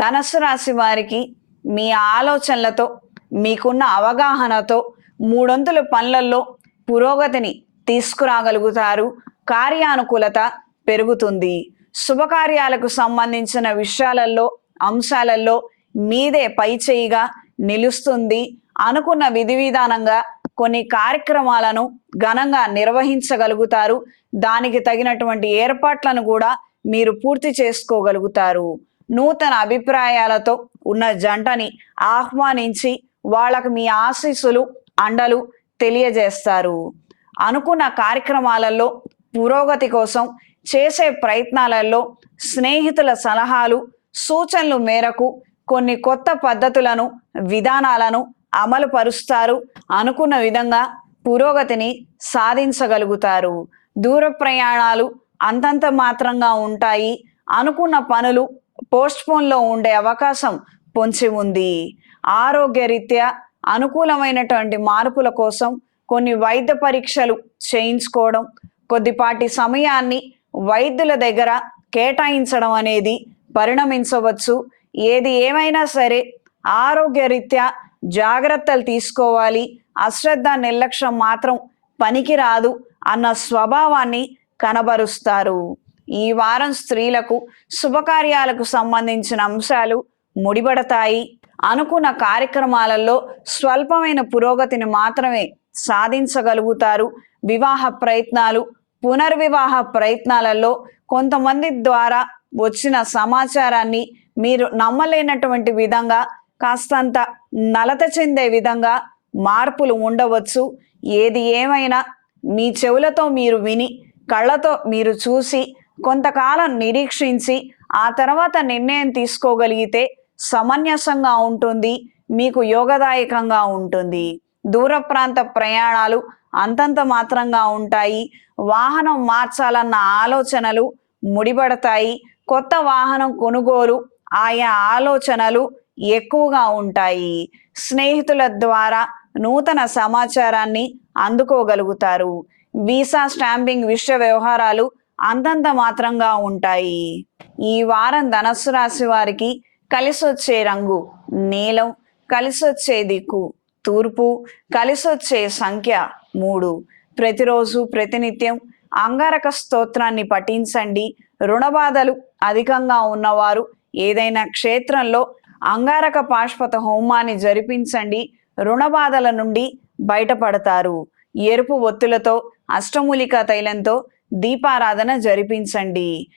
ధనస్సు రాశి వారికి మీ ఆలోచనలతో మీకున్న అవగాహనతో మూడొంతుల పనులలో పురోగతిని తీసుకురాగలుగుతారు. కార్యానుకూలత పెరుగుతుంది. శుభకార్యాలకు సంబంధించిన విషయాలలో అంశాలలో మీదే పైచేయిగా నిలుస్తుంది. అనుకున్న విధి విధానంగా కొన్ని కార్యక్రమాలను ఘనంగా నిర్వహించగలుగుతారు. దానికి తగినటువంటి ఏర్పాట్లను కూడా మీరు పూర్తి చేసుకోగలుగుతారు. నూతన అభిప్రాయాలతో ఉన్న జంటని ఆహ్వానించి వాళ్ళకు మీ ఆశీస్సులు అండలు తెలియజేస్తారు. అనుకున్న కార్యక్రమాలలో పురోగతి కోసం చేసే ప్రయత్నాలలో స్నేహితుల సలహాలు సూచనలు మేరకు కొన్ని కొత్త పద్ధతులను విధానాలను అమలు పరుస్తారు అనుకున్న విధంగా పురోగతిని సాధించగలుగుతారు. దూర ప్రయాణాలు అంతంత మాత్రంగా ఉంటాయి. అనుకున్న పనులు పోస్ట్పోన్లో ఉండే అవకాశం పొంచి ఉంది. ఆరోగ్యరీత్యా అనుకూలమైనటువంటి మార్పుల కోసం కొన్ని వైద్య పరీక్షలు చేయించుకోవడం కొద్దిపాటి సమయాన్ని వైద్యుల దగ్గర కేటాయించడం అనేది పరిణమించవచ్చు. ఏది ఏమైనా సరే ఆరోగ్యరీత్యా జాగ్రత్తలు తీసుకోవాలి. అశ్రద్ధ నిర్లక్ష్యం మాత్రం పనికిరాదు అన్న స్వభావాన్ని కనబరుస్తారు. ఈ వారం స్త్రీలకు శుభకార్యాలకు సంబంధించిన అంశాలు ముడిపడతాయి. అనుకున్న కార్యక్రమాలలో స్వల్పమైన పురోగతిని మాత్రమే సాధించగలుగుతారు. వివాహ ప్రయత్నాలు పునర్వివాహ ప్రయత్నాలలో కొంతమంది ద్వారా వచ్చిన సమాచారాన్ని మీరు నమ్మలేనటువంటి విధంగా కాస్తంత నలత చెందే విధంగా మార్పులు ఉండవచ్చు. ఏది ఏమైనా మీ చెవులతో మీరు విని కళ్ళతో మీరు చూసి కొంతకాలం నిరీక్షించి ఆ తర్వాత నిర్ణయం తీసుకోగలిగితే సమంజసంగా ఉంటుంది మీకు యోగదాయకంగా ఉంటుంది. దూర ప్రాంత ప్రయాణాలు అంతంత మాత్రంగా ఉంటాయి. వాహనం మార్చాలన్న ఆలోచనలు ముడిపడతాయి. కొత్త వాహనం కొనుగోలు ఆయా ఆలోచనలు ఎక్కువగా ఉంటాయి. స్నేహితుల ద్వారా నూతన సమాచారాన్ని అందుకోగలుగుతారు. వీసా స్టాంపింగ్ విషయ వ్యవహారాలు అంతంత మాత్రంగా ఉంటాయి. ఈ వారం ధనస్సు రాశి వారికి కలిసొచ్చే రంగు నీలం కలిసొచ్చే దిక్కు తూర్పు కలిసొచ్చే సంఖ్య మూడు. ప్రతిరోజు ప్రతినిత్యం అంగారక స్తోత్రాన్ని పఠించండి. రుణబాధలు అధికంగా ఉన్నవారు ఏదైనా క్షేత్రంలో అంగారక పాష్పత హోమాన్ని జరిపించండి. రుణబాధల నుండి బయటపడతారు. ఎరుపు ఒత్తులతో అష్టమూలికా తైలంతో దీపారాధన జరిపించండి.